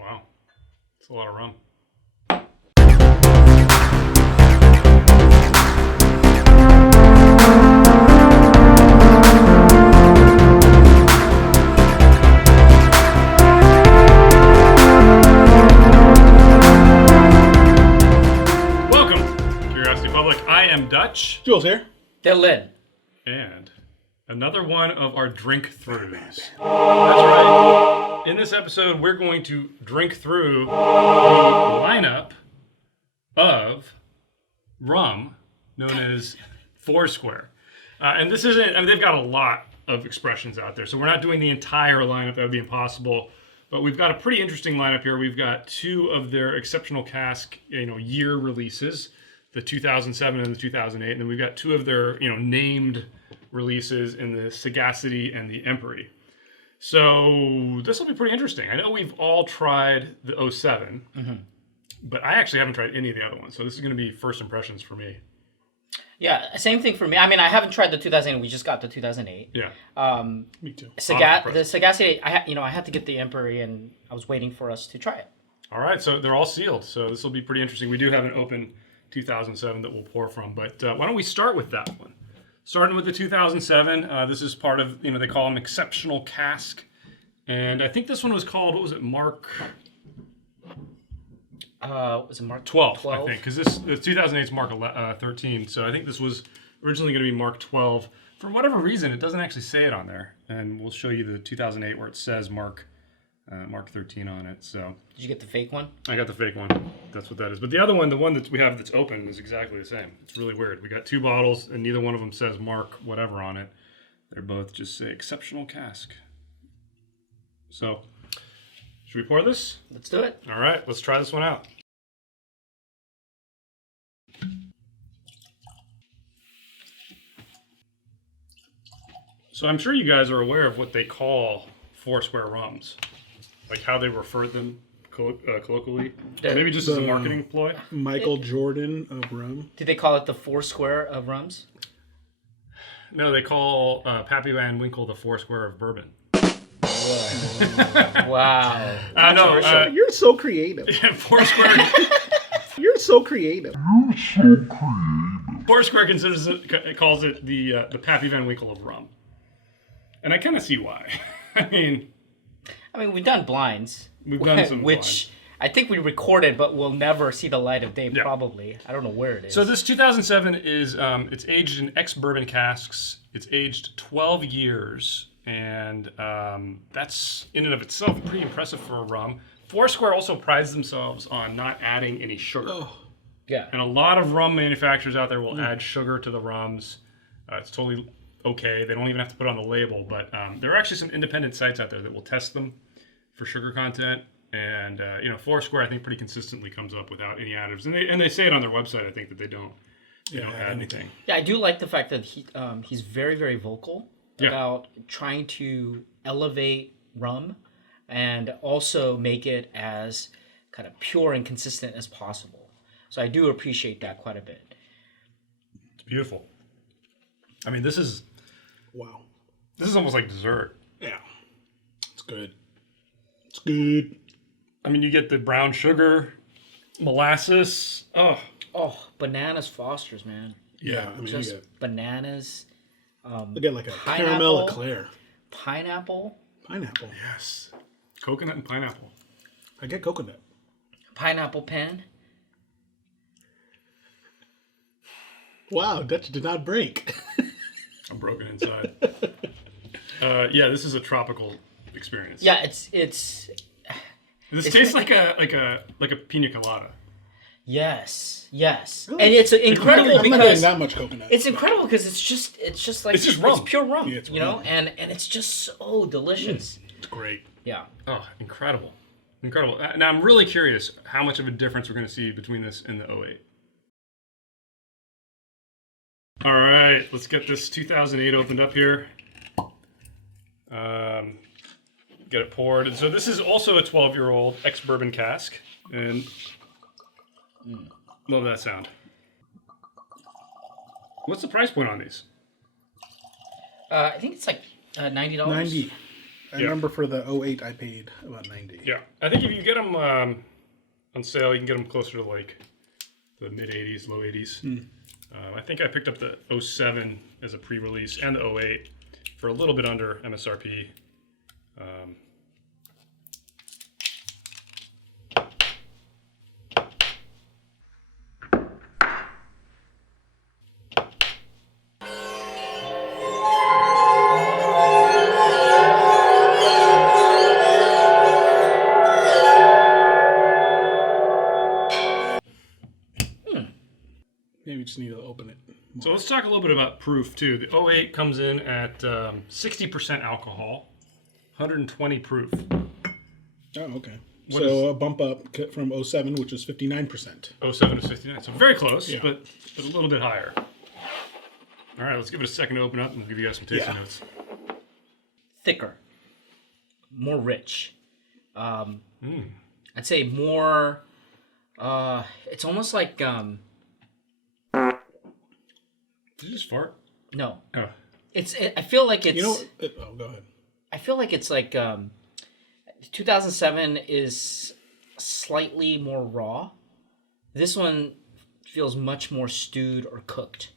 Wow. It's a lot of rum. Dutch. Jules here. Dylan. And another one of our drink-throughs. That's right. In this episode, we're going to drink through the lineup of rum known as Foursquare. And this isn't, I mean, they've got a lot of expressions out there, so we're not doing the entire lineup. That would be impossible. But we've got a pretty interesting lineup here. We've got two of their exceptional cask, year releases. The 2007 and the 2008, and then we've got two of their, named releases in the Sagacity and the Empirey. So this will be pretty interesting. I know we've all tried the 07, but I actually haven't tried any of the other ones. So this is going to be first impressions for me. Yeah, same thing for me. I mean, I haven't tried the 2008. We just got the 2008. Yeah. Me too. The Sagacity, I had to get the Empirey, and I was waiting for us to try it. All right, so they're all sealed. So this will be pretty interesting. We do have an open 2007 that we'll pour from, but why don't we start with that one? Starting with the 2007, this is part of, they call them exceptional cask, and I think this one was called, what was it, Mark? Was it Mark 12? I think, because the 2008 is Mark 13, so I think this was originally going to be Mark 12. For whatever reason, it doesn't actually say it on there, and we'll show you the 2008 where it says Mark 13 on it. So did you get the fake one? I got the fake one. That's what that is. But the other one, the one that we have that's open, is exactly the same. It's really weird. We got two bottles, and neither one of them says Mark whatever on it. They're both just say exceptional cask. So, should we pour this? Let's do it. All right, let's try this one out. So I'm sure you guys are aware of what they call Foursquare Rums. Like how they refer them colloquially. Maybe just as a marketing ploy. Michael Jordan of rum. Did they call it the Foursquare of rums? No, they call Papi Vanwinkle the Foursquare of bourbon. Wow. No, you're so creative. Yeah, Foursquare. You're so creative. Foursquare calls it the Papi Vanwinkle of rum. And I kind of see why. I mean, we've done blinds. We've done some which blinds. I think we recorded, but will never see the light of day. Probably. I don't know where it is. So this 2007 is it's aged in ex-bourbon casks. It's aged 12 years, and that's in and of itself pretty impressive for a rum. Foursquare also prides themselves on not adding any sugar. Oh. Yeah. And a lot of rum manufacturers out there will add sugar to the rums. It's totally okay. They don't even have to put it on the label, but there are actually some independent sites out there that will test them for sugar content, and Foursquare I think pretty consistently comes up without any additives, and they say it on their website. I think that they don't add anything. Yeah, I do like the fact that he's very, very vocal about trying to elevate rum and also make it as kind of pure and consistent as possible. So I do appreciate that quite a bit. It's beautiful. I mean, this is wow. This is almost like dessert. Yeah, it's good. It's good. I mean, you get the brown sugar, molasses. Oh, bananas Fosters, man. Yeah, I mean, just bananas. Again, like a caramel eclair. Pineapple. Yes. Coconut and pineapple. I get coconut. Pineapple pen. Wow, Dutch did not break. I'm broken inside. This is a tropical experience. Yeah, it's. This tastes like a pina colada. Yes, yes, Really? and it's incredible I'm not because getting that much coconut. it's incredible because it's just like it's just rum. It's pure rum, Yeah, it's rum. and it's just so delicious. It's great. Yeah. Oh, incredible. Now I'm really curious how much of a difference we're going to see between this and the 08. All right, let's get this 2008 opened up here. Get it poured. And so this is also a 12-year-old ex-bourbon cask. And love that sound. What's the price point on these? I think it's like $90. 90. I remember for the '08 I paid about 90. Yeah, I think if you get them on sale, you can get them closer to like the mid 80s, low 80s. I think I picked up the '07 as a pre-release and the '08 for a little bit under MSRP. Maybe we just need to open it. So let's talk a little bit about proof too. The '08 comes in at 60% alcohol, 120 proof. Oh, okay. What So a bump up from '07, which is 59%. '07 is 59, so very close, Yeah. but a little bit higher. All right, let's give it a second to open up and we'll give you guys some tasting notes. Thicker, more rich. I'd say more. It's almost like Did you just fart? no. Oh. I feel like it's. You know what? Oh, go ahead. I feel like it's like 2007 is slightly more raw. This one feels much more stewed or cooked.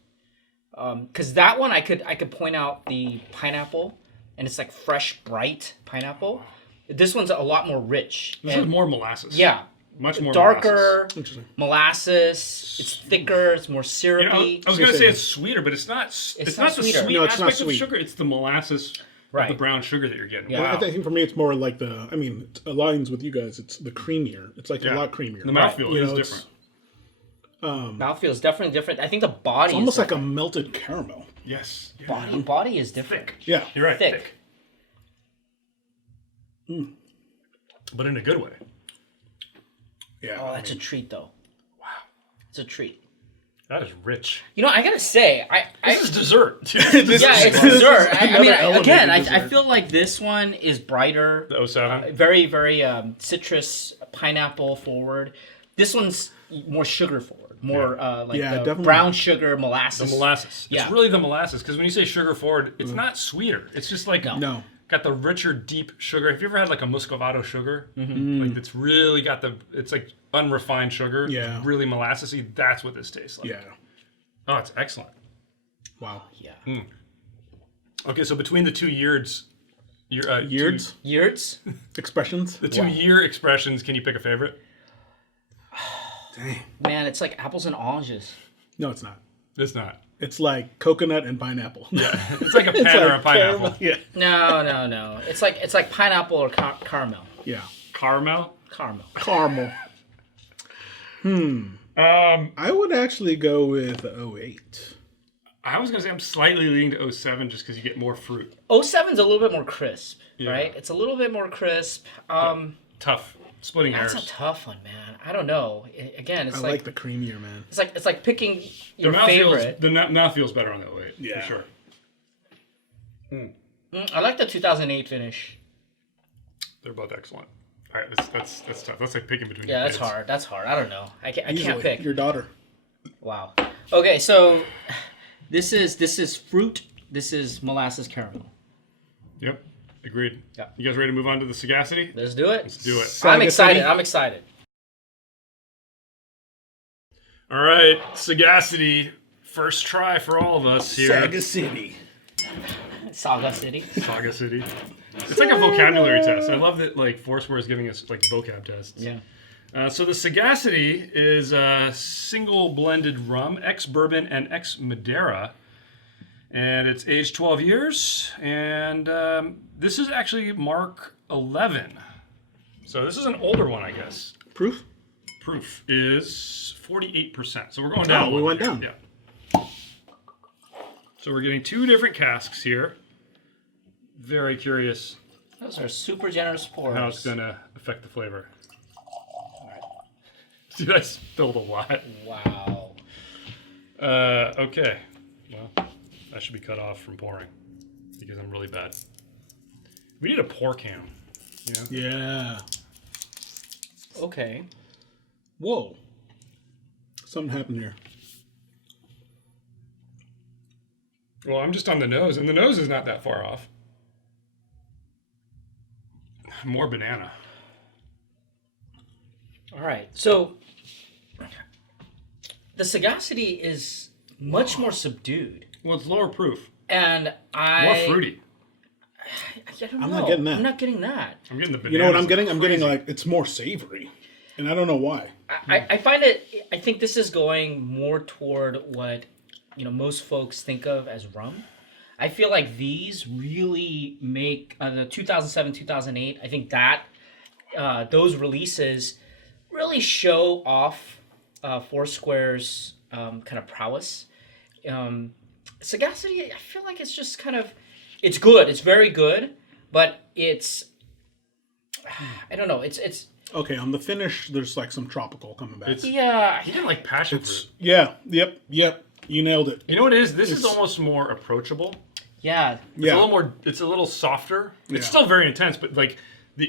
Because that one I could point out the pineapple, and it's like fresh, bright pineapple. This one's a lot more rich. This is more molasses. Yeah. Much more darker molasses. molasses. It's thicker. It's more syrupy. I was going to say it's sweeter, but it's not. It's not the sweeter. sweet No, it's not aspect of sweet. sugar. It's the molasses, Right. of the brown sugar that you're getting. Yeah. Wow. I think for me, it's more like the. I mean, it aligns with you guys. It's the creamier. It's like a lot creamier. The mouthfeel is it's different. Mouthfeel is definitely different. I think the body It's almost is like a melted caramel. Yes. Yeah. body is different. Thick. Yeah. You're right. Thick. But in a good way. Yeah. Oh, that's a treat, though. Wow. It's a treat. That is rich. You know, I gotta say, This is dessert. yeah, it's dessert. I mean, again, I dessert. feel like this one is brighter. The '07. Very, very citrus, pineapple forward. This one's more sugar forward. More like Yeah, the definitely. brown sugar molasses. The molasses. Yeah. It's really the molasses, because when you say sugar forward, it's not sweeter. It's just like No. got the richer, deep sugar. Have you ever had like a Muscovado sugar? Like it's really got it's like unrefined sugar. Yeah. It's really molassesy. That's what this tastes like. Yeah. Oh, it's excellent. Wow. Yeah. Okay, so between the two years, Yeards? Yurts? Expressions? the 2 year expressions, can you pick a favorite? Dang. Man, it's like apples and oranges. No, it's not. It's not. It's like coconut and pineapple. Yeah, it's like a pen or a pineapple. Caramel. Yeah. No. It's like pineapple or caramel. Yeah. Caramel. Caramel. Caramel. I would actually go with 08. I was gonna say I'm slightly leaning to '07 just because you get more fruit. 07's a little bit more crisp, Yeah. right? It's a little bit more crisp. Tough. Splitting That's hairs. a tough one, man. I don't know. Again, it's I like the creamier, man. it's like picking The your mouth favorite. feels better on the '08. Yeah. For sure. I like the 2008 finish. They're both excellent. All right, that's tough. That's like picking between. Yeah, your that's kids. hard. That's hard. I don't know. I can't Easily. pick. Your daughter. Wow. Okay, so this is fruit. This is molasses caramel. Yep, agreed. Yeah. You guys ready to move on to the Sagacity? Let's do it. Let's do it. I'm Sagacity. excited. I'm excited. All right, Sagacity. First try for all of us here. Sagacity. Saga City. Saga City. It's like a vocabulary test. I love that like Foursquare is giving us like vocab tests. Yeah. So the Sagacity is a single blended rum, ex-bourbon and ex-Madeira. And it's aged 12 years. And this is actually Mark 11. So this is an older one, I guess. Proof? Proof is 48%. So we're going down. Oh, we one went here. down. Yeah. So we're getting two different casks here. Very curious Those are super generous pours. how it's going to affect the flavor. Dude, I spilled a lot. Wow. Okay. Well, I should be cut off from pouring because I'm really bad. We need a pour cam. You know? Yeah. Okay. Whoa. Something happened here. Well, I'm just on the nose, and the nose is not that far off. More banana. All right. So the Sagacity is much more subdued. Well, it's lower proof. And More fruity. I don't know. I'm not getting that. I'm not getting that. I'm getting the banana. You know what I'm getting? I'm getting like it's more savory, and I don't know why. I find it. I think this is going more toward what most folks think of as rum. I feel like these really make the 2007, 2008. I think that those releases really show off Foursquare's kind of prowess. Sagacity, I feel like it's just kind of, it's good. It's very good, but it's, I don't know. It's Okay, on the finish, there's like some tropical coming back. yeah. You didn't like passion fruit. Yeah, yep. You nailed it. You know what it is? This is almost more approachable. Yeah. It's a little more. It's a little softer. It's still very intense, but like the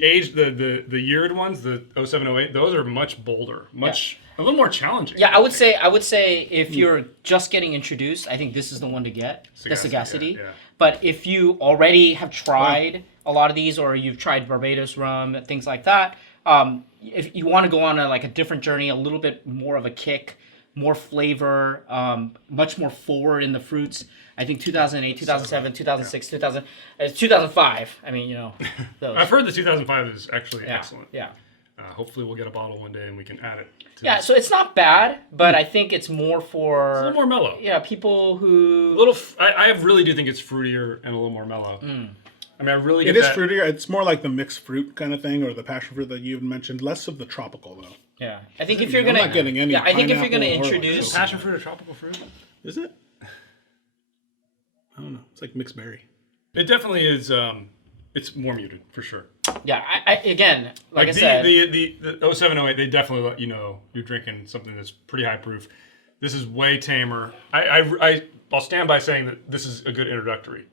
yeared ones, the 07, 08, those are much bolder, a little more challenging. Yeah, I would say if you're just getting introduced, I think this is the one to get, the Sagacity. Yeah. But if you already have tried a lot of these, or you've tried Barbados rum, things like that, if you want to go on a different journey, a little bit more of a kick, more flavor, much more forward in the fruits, I think 2008, 2007, 2006, 2005. I mean, those. I've heard the 2005 is actually excellent. Yeah. Hopefully we'll get a bottle one day and we can add it. Yeah, so it's not bad, but I think it's more for... It's a little more mellow. Yeah, people who... I really do think it's fruitier and a little more mellow. I mean, I really get It is that. fruitier. It's more like the mixed fruit kind of thing, or the passion fruit that you mentioned. Less of the tropical, though. Yeah, I think if you're I'm gonna... not getting any I think if you're gonna pineapple or, like, introduce... so- Passion fruit or tropical fruit? Is it? I don't know. It's like mixed berry. It definitely is. It's more muted for sure. Yeah, I again, like I said... The 07, 08, they definitely let you know you're drinking something that's pretty high proof. This is way tamer. I'll stand by saying that this is a good introductory.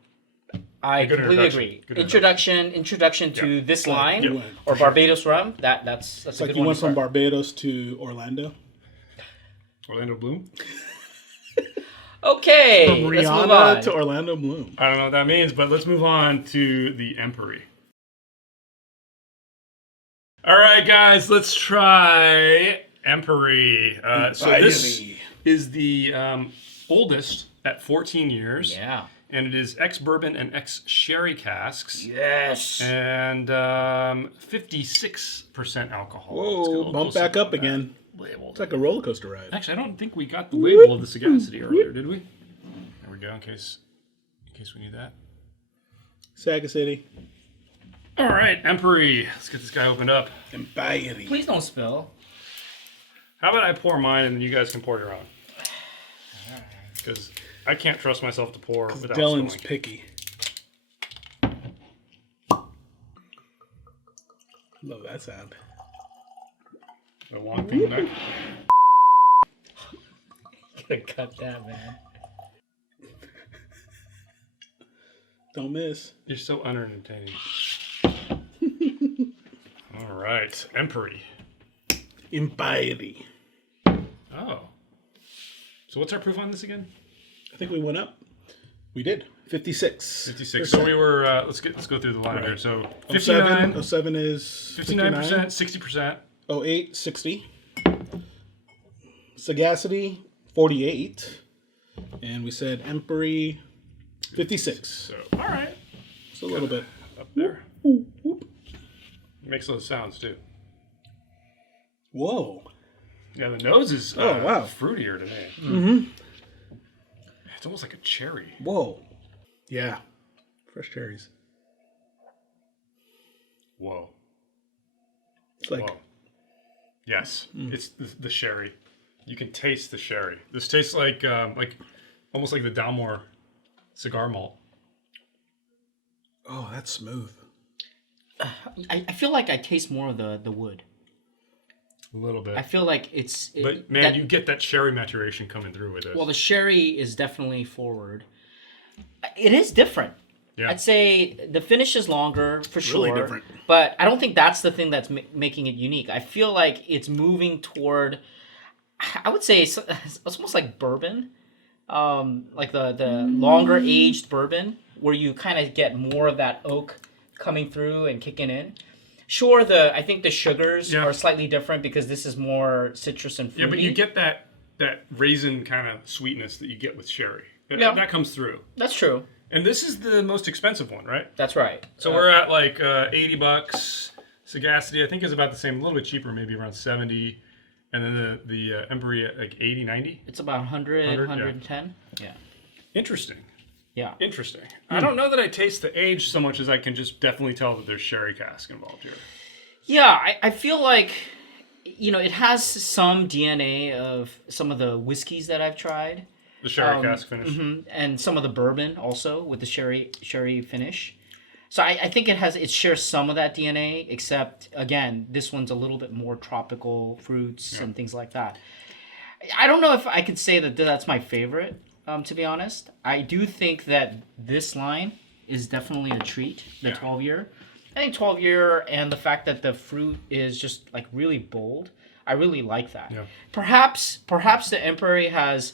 I good completely introduction. agree. Good Introduction to this line, Yeah, or Barbados rum, that's It's a like good you one went to from start. Barbados to Orlando. Orlando Bloom? Okay, From let's move Rihanna on. to Orlando Bloom. I don't know what that means, but let's move on to the Empirey. All right, guys, let's try Empirey. So this is the oldest at 14 years. Yeah. And it is ex-bourbon and ex-sherry casks. Yes. And 56% alcohol. Let's get a Whoa, little bump closer back up at that. again. Labeled. It's like a roller coaster ride. Actually, I don't think we got the label of the Sagacity earlier, did we? There we go, in case we need that. Sagacity. All right, Empirey. Let's get this guy opened up. Empirey. Please don't spill. How about I pour mine and you guys can pour your own? Because I can't trust myself to pour without Dylan's spilling. picky. Love that sound. A long thing neck. Gotta cut that, man. Don't miss. You're so unentertaining. All right, Empirey. Empirey. Oh. So what's our proof on this again? I think we went up. We did. 56. 56. So we were. Let's go through the line here. So 07, 59, 07 is 59%, 60%. 08, 60. Sagacity, 48. And we said Empirey, 56. So all right, It's a little bit. up there. Makes those sounds too. Whoa. Yeah, the nose is wow. fruitier to me. Mm-hmm. It's almost like a cherry. Whoa. Yeah. Fresh cherries. Whoa. It's like, Whoa. Yes, it's the sherry. You can taste the sherry. This tastes like almost like the Dalmore cigar malt. oh, that's smooth. I feel like I taste more of the wood. A little bit. I feel like it's... But man, you get that sherry maturation coming through with it. Well, the sherry is definitely forward. It is different. Yeah. I'd say the finish is longer for sure. Really different. But I don't think that's the thing that's making it unique. I feel like it's moving toward... I would say it's almost like bourbon. Like the longer aged bourbon, where you kind of get more of that oak coming through and kicking in. Sure, I think the sugars are slightly different because this is more citrus and fruity. Yeah, but you get that raisin kind of sweetness that you get with sherry. That comes through. That's true. And this is the most expensive one, right? That's right. So we're at like $80. Sagacity, I think, is about the same, a little bit cheaper, maybe around 70. And then the Empirey at like 80, 90? It's about 100, 110. Yeah. Interesting. Yeah. Interesting. I don't know that I taste the age so much as I can just definitely tell that there's sherry cask involved here. Yeah, I feel like, it has some DNA of some of the whiskeys that I've tried. The sherry cask finish. Mm-hmm, and some of the bourbon also with the sherry finish. So I think it shares some of that DNA, except, again, this one's a little bit more tropical fruits and things like that. I don't know if I could say that that's my favorite, to be honest. I do think that this line is definitely a treat, the 12-year. I think 12-year and the fact that the fruit is just, like, really bold, I really like that. Yeah. Perhaps the Empirey has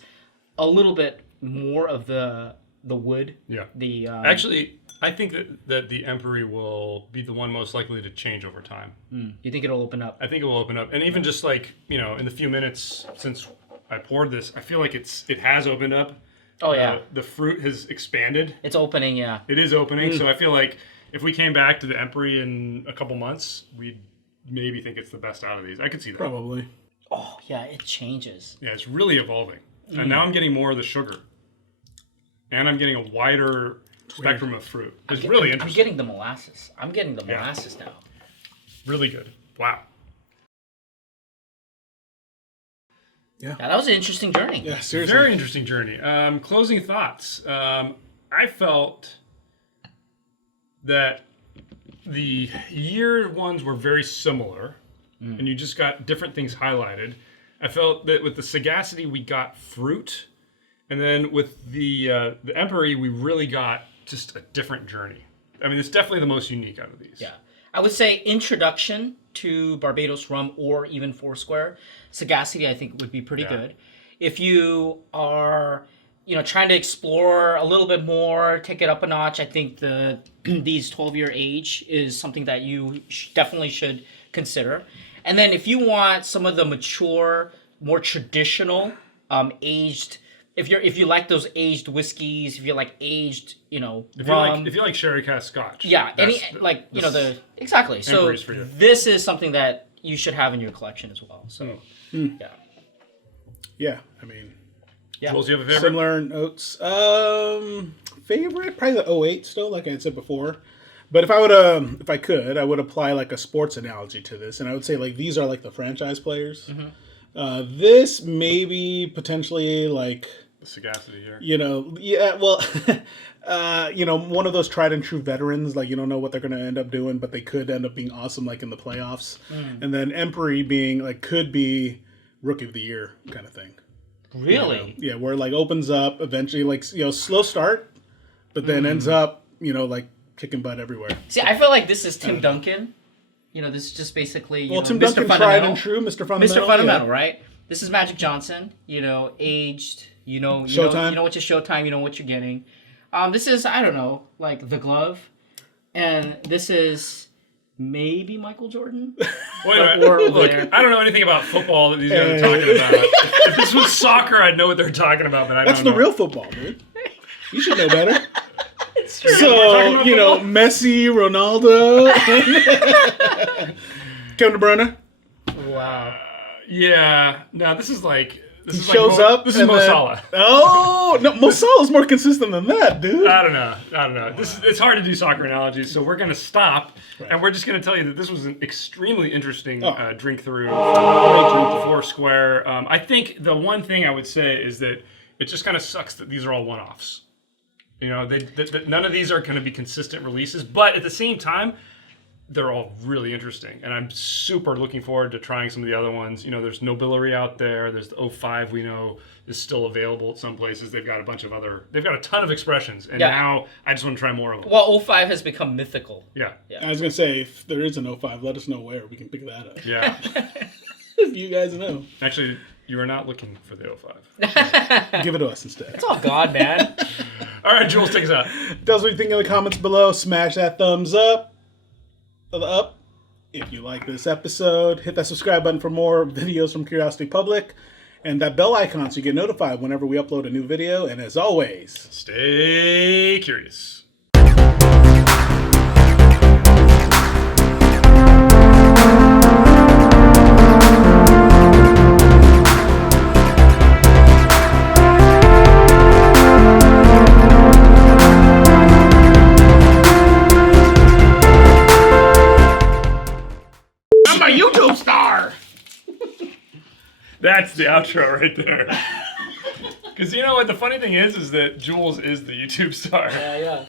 a little bit more of the wood. Yeah. Actually, I think that the Empirey will be the one most likely to change over time. You think it'll open up? I think it will open up. And even just like, in the few minutes since I poured this, I feel like it has opened up. Oh, yeah. The fruit has expanded. It's opening, yeah. It is opening. So I feel like if we came back to the Empirey in a couple months, we'd maybe think it's the best out of these. I could see that. Probably. Oh, yeah, it changes. Yeah, it's really evolving. And now I'm getting more of the sugar. And I'm getting a wider spectrum of fruit. It's really interesting. I'm getting the molasses. I'm getting the molasses now. Really good. Wow. Yeah, that was an interesting journey. Yeah, seriously. Very interesting journey. Closing thoughts. I felt that the year ones were very similar, and you just got different things highlighted. I felt that with the Sagacity, we got fruit, and then with the Empirey, we really got just a different journey. I mean, it's definitely the most unique out of these. Yeah. I would say introduction to Barbados rum or even Foursquare, Sagacity I think would be pretty good. If you are, trying to explore a little bit more, take it up a notch, I think these 12-year age is something that you definitely should consider. And then if you want some of the mature, more traditional, aged, if you like those aged whiskeys, if you like aged, rum. If you like sherry cask scotch. Yeah, exactly. So this is something that you should have in your collection as well. So, yeah. Yeah, I mean. Yeah. Jules, you have a favorite? Similar notes. Favorite? Probably the '08 still, like I had said before. But if I could, I would apply like a sports analogy to this, and I would say like these are like the franchise players. Mm-hmm. This maybe potentially like the Sagacity here. One of those tried and true veterans. Like you don't know what they're going to end up doing, but they could end up being awesome, like in the playoffs. And then Empirey being like could be rookie of the year kind of thing. Really? Yeah, where it like opens up eventually, like slow start, but then ends up like kicking butt everywhere. See, I feel like this is Tim Duncan. This is just basically Tim Duncan, tried and true, Mr. Fundamental. Mr. Fundamental, right? This is Magic Johnson. Aged. Showtime. You know what your Showtime. You know what you're getting. This is I don't know, like The Glove, and this is maybe Michael Jordan. Look, I don't know anything about football that these guys are talking about. If this was soccer, I'd know what they're talking about, but I don't know. That's the real football, dude. You should know better. It's true. So, Messi, Ronaldo, Kevin De Bruyne. Wow. Yeah. No, this is like... He shows up. This is Mo Salah. Oh, no, Mo Salah's more consistent than that, dude. I don't know. It's hard to do soccer analogies, so we're going to stop, and we're just going to tell you that this was an extremely interesting drink through Foursquare. I think the one thing I would say is that it just kind of sucks that these are all one-offs. None of these are going to be consistent releases, but at the same time, they're all really interesting, and I'm super looking forward to trying some of the other ones. There's Nobility out there. There's the 05 we know is still available at some places. They've got a ton of expressions, and now I just want to try more of them. Well, 05 has become mythical. Yeah. I was going to say, if there is an 05, let us know where. We can pick that up. Yeah. If you guys know. Actually, you are not looking for the 05. Give it to us instead. It's all God, man. All right, Jules, take us out. Tell us what you think in the comments below. Smash that thumbs up. If you like this episode, hit that subscribe button for more videos from Curiosity Public, and that bell icon so you get notified whenever we upload a new video. And as always, stay curious. That's the outro right there. Because you know what? The funny thing is that Jules is the YouTube star. Yeah.